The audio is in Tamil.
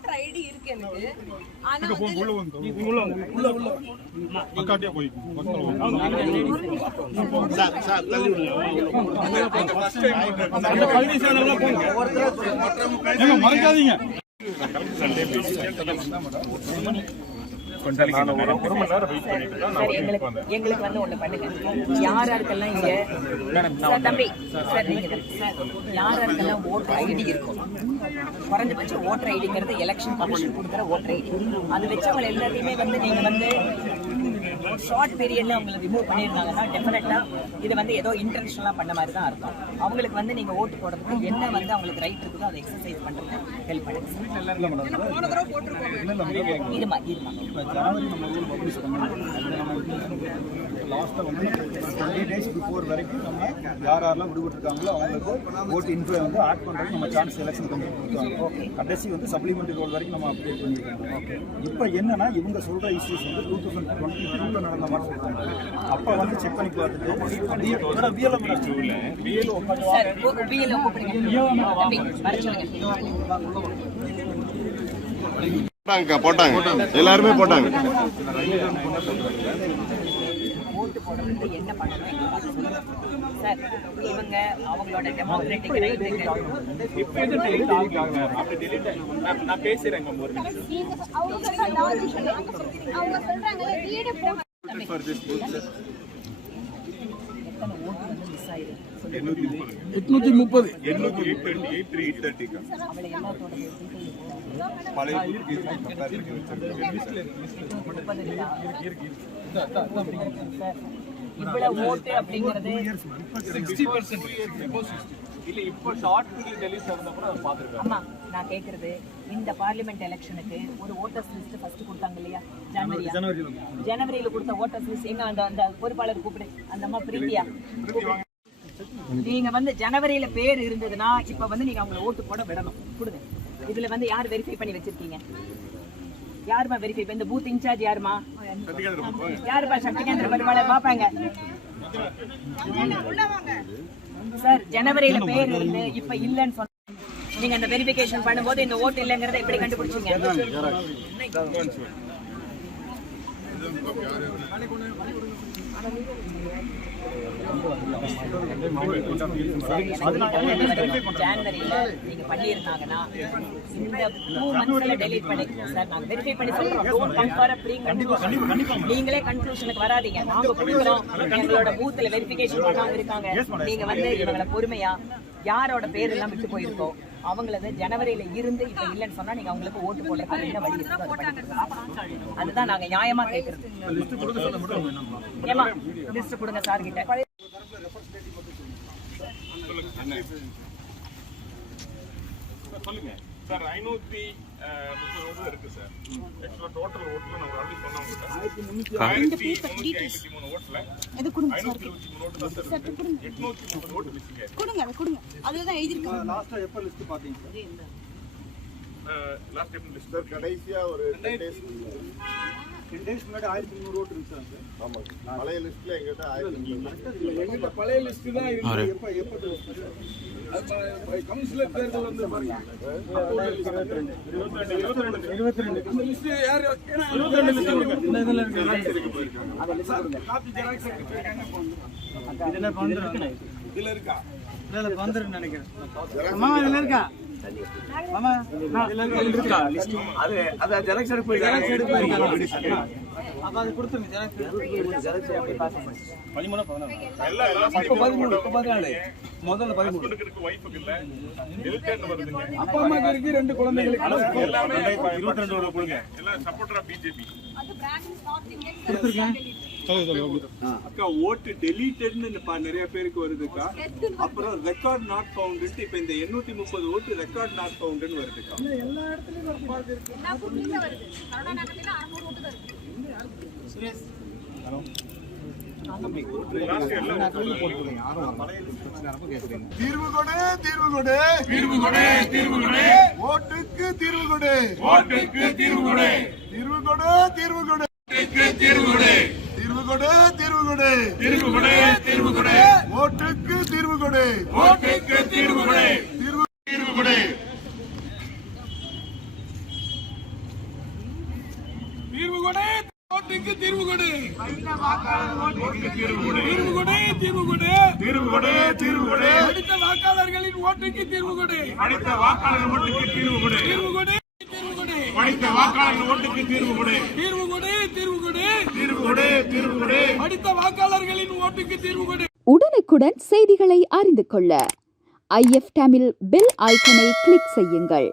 ஓட்டர் ஐடி இருக்கு எனக்கு. ஆனா வந்து உள்ள வந்து உள்ள உள்ள உள்ள அக்காட்டியா போய். சார் சார் தள்ளி விடுங்க. அந்த பழனிசாமிலாம் போங்க. ஏங்க, மறைக்காதீங்க. கொஞ்சம் நான் ஒரு ஒரு மணி நேரம் வெயிட் பண்ணிட்டு தான் சார் எங்களுக்கு வந்து ஒண்ணு பண்ணுங்க. யார் யாருக்கெல்லாம் இங்க சார் தம்பி சார் நீங்க தான். சார் யார் யாருக்கெல்லாம் ஓட்டர் ஐடி இருக்கும் குறைஞ்சபட்சம் ஓட்டர் ஐடிங்கிறது எலெக்ஷன் கமிஷன் கொடுக்குற ஓட்டர் ஐடி அது வச்சவங்க எல்லாத்தையுமே வந்து நீங்க வந்து ஷார்ட் பீரியட்ல அவங்களை ரிமூவ் பண்ணியிருந்தாங்கன்னா டெஃபினட்டா இது வந்து ஏதோ இன்டென்ஷனலா பண்ண மாதிரி தான் அர்த்தம். அவங்களுக்கு வந்து நீங்க ஓட்டு போடுறதுக்கு என்ன வந்து அவங்களுக்கு ரைட் இருக்குதோ அதை எக்ஸசைஸ் பண்றதுக்கு ஹெல்ப் பண்ணுங்க. பப்ளிஷ் பண்ணோம். லாஸ்ட்டாக வந்து டுவெண்ட்டி டேஸ் பிஃபோர் வரைக்கும் நம்ம யார் யாரெல்லாம் விடுபட்டிருக்காங்களோ அவங்களுக்கு ஓட்டு இன்ஃபோ வந்து ஆட் பண்ணுறதுக்கு நம்ம சான்ஸ் எலெக்ஷன் கமிஷன் கொடுத்தாங்க கடைசி வந்து சப்ளிமெண்ட்ரி ரோல் வரைக்கும் நம்ம அப்டேட் பண்ணியிருக்கோம் ஓகே இப்போ என்னன்னா இவங்க சொல்கிற இஷ்யூஸ் வந்து டூ தௌசண்ட் டுவெண்ட்டி டூவில் நடந்த மாதிரி சொல்கிறாங்க அப்போ வந்து செக் பண்ணி பார்த்துட்டு பிஎல்ஓ பிஎல்ஓ போட்டாங்க போட்டாங்க. எல்லாருமே போட்டாங்க. என்ன பண்ணணும்? சார் இவங்க அவங்களோட டெமோக்ராட்டிக் ரைட்டுக்கு அவங்க சொல்றாங்க அவங்க சொல்றாங்க வீடு போ எத்தனை ஓட்டு வந்து மிஸ் ஆயிருக்கு எட்நூத்தி முப்பது. எட்நூத்தி எயிட் இவ்வளவு ஓட்டு அப்படிங்கிறது அம்மா நான் கேக்குறது இந்த பார்லிமெண்ட் எலெக்ஷனுக்கு ஒரு ஓட்டர்ஸ் லிஸ்ட் ஃபர்ஸ்ட் கொடுத்தாங்க இல்லையா? ஜனவரியா? ஜனவரியில கொடுத்த ஓட்டர்ஸ் லிஸ்ட் எங்க அந்த அந்த பொறுப்பாளர் கூப்பிடு அந்த அம்மா பிரிந்தியா நீங்க வந்து ஜனவரியில பேர் இருந்ததுன்னா இப்ப வந்து நீங்க அவங்களை ஓட்டு போட விடணும். கொடுங்க. இதுல வந்து யார் வெரிஃபை பண்ணி வச்சிருக்கீங்க? யாருமா வெரிஃபை இந்த பூத் இன்சார்ஜ் யாருமா யாருப்பா சக்திகேந்திர பெருமாளை பாப்பாங்க. சார் ஜனவரியில பேர் இருந்து இப்ப இல்லன்னு சொன்ன நீங்க அந்த வெரிஃபிகேஷன் பண்ணும்போது இந்த ஓட்டு இல்லங்கறத எப்படி கண்டுபிடிச்சீங்க ஜான்வரியில நீங்க பண்ணியிருந்தாங்கன்னா இந்த டூ மந்த்ஸ்ல டெலீட் பண்ணி சார். நாங்க வெரிஃபை பண்ணி சொல்றோம். Don't come for pre conclusion நீங்களே கன்க்ளூஷனுக்கு வராதீங்க. நாங்க கொடுக்குறோம். எங்களோட பூத்ல வெரிஃபிகேஷன் பண்ணாம இருக்காங்க. நீங்க வந்து இவங்கள பொறுமையா யாரோட பேர் எல்லாம் விட்டு போயிருக்கோ அவங்களது ஜனவரியில இருந்து இப்ப இல்லைன்னு சொன்னா நீங்க அவங்களுக்கு ஓட்டு போடுறதுக்கு என்ன வழி இருக்கோ? அதுதான் நாங்க நியாயமா கேக்குறது. ஏமா லிஸ்ட் கொடுங்க சார் கிட்ட. சொல்லுங்க. சார் ஐநூத்தி முப்பது இருக்கு சார். ஆக்சுவலா டோட்டல் ஓட்டுல நம்ம ஆல்ரெடி சொன்னோம் உங்கள்ட்ட. ஆயிரத்தி முன்னூத்தி ஐம்பத்தி மூணு ஓட்டுல ஐநூத்தி இருபத்தி மூணு ஓட்டு தான் சார் இருக்கு. எட்நூத்தி முப்பது ஓட்டு கொடுங்க அதை கொடுங்க. அதுதான் எழுதிருக்காங்க லாஸ்ட்டாக எப்போ லிஸ்ட் பார்த்தீங்க லாஸ்ட் டைம் லிஸ்ட் சார் கடைசியா ஒரு டென் டேஸ் முன்னாடி ஆயிரத்தி முந்நூறு ஓட்டு இருந்துச்சு சார் ஆமா பழைய லிஸ்ட்ல எங்கிட்ட ஆயிரத்தி எங்கிட்ட பழைய லிஸ்ட் தான் இருக்கு. எப்போ எப்போ கவுன்சிலர் தேர்தல் வந்து பாருங்க. இருபத்தி ரெண்டு. இந்த லிஸ்ட் யார்? இருபத்தி ரெண்டு லிஸ்ட் இந்த இதுல இருக்கு காப்பி ஜெராக்ஸ் இதுல இருக்கா? ஹஸ்பண்டுக்கு இருக்கு? ஒய்ஃபுக்கு இல்ல ஹெல்த் வருதுங்க அப்பா அம்மாக்கு இருக்கு ரெண்டு குழந்தைகளுக்கு. எல்லாமே இருபத்தி ரெண்டு ரூபா கொடுங்க. எல்லாம் சப்போர்ட்டரா பிஜேபி அது பிராண்ட் நார்த் இந்தியன் அக்கா ஓட்டு டெலீட்டட்னு நிறைய பேருக்கு வருதுக்கா அப்புறம் ரெக்கார்ட் நாட் ஃபவுண்டுன்ட்டு இப்போ இந்த எண்ணூத்தி முப்பது ஓட்டு ரெக்கார்ட் நாட் ஃபவுண்டுன்னு வருதுக்கா எல்லா கூட்டணியில தீர்வு கொடு தீர்வு கொடு தீர்வு கொடு தீர்வு கொடு ஓட்டுக்கு தீர்வு கொடு ஓட்டுக்கு தீர்வு கொடு தீர்வு கொடு தீர்வு கொடு ஓட்டுக்கு தீர்வு கொடு தீர்வு கொடு தீர்வு கொடு தீர்வு கொடு தீர்வு கொடு ஓட்டுக்கு தீர்வு கொடு ஓட்டுக்கு தீர்வு கொடு தீர்வு தீர்வு கொடு தீர்வு கொடு ஓட்டுக்கு தீர்வு கொடு தீர்வு கொடு தீர்வு கொடு தீர்வு கொடு தீர்வு கொடு அடித்த வாக்காளர்களின் ஓட்டுக்கு தீர்வு கொடு அடித்த வாக்காளர் ஓட்டுக்கு தீர்வு கொடு தீர்வு கொடு தீர்வு கொடு அடித்த வாக்காளர் ஓட்டுக்கு தீர்வு கொடு தீர்வு கொடு தீர்வு கொடு தீர்வு கொடு தீர்வு கொடு அடித்த வாக்காளர்களின் ஓட்டுக்கு தீர்வு கொடு உடனுக்குடன் செய்திகளை அறிந்து கொள்ள ஐஎஃப் தமிழ் பெல் ஐக்கனை கிளிக் செய்யுங்கள்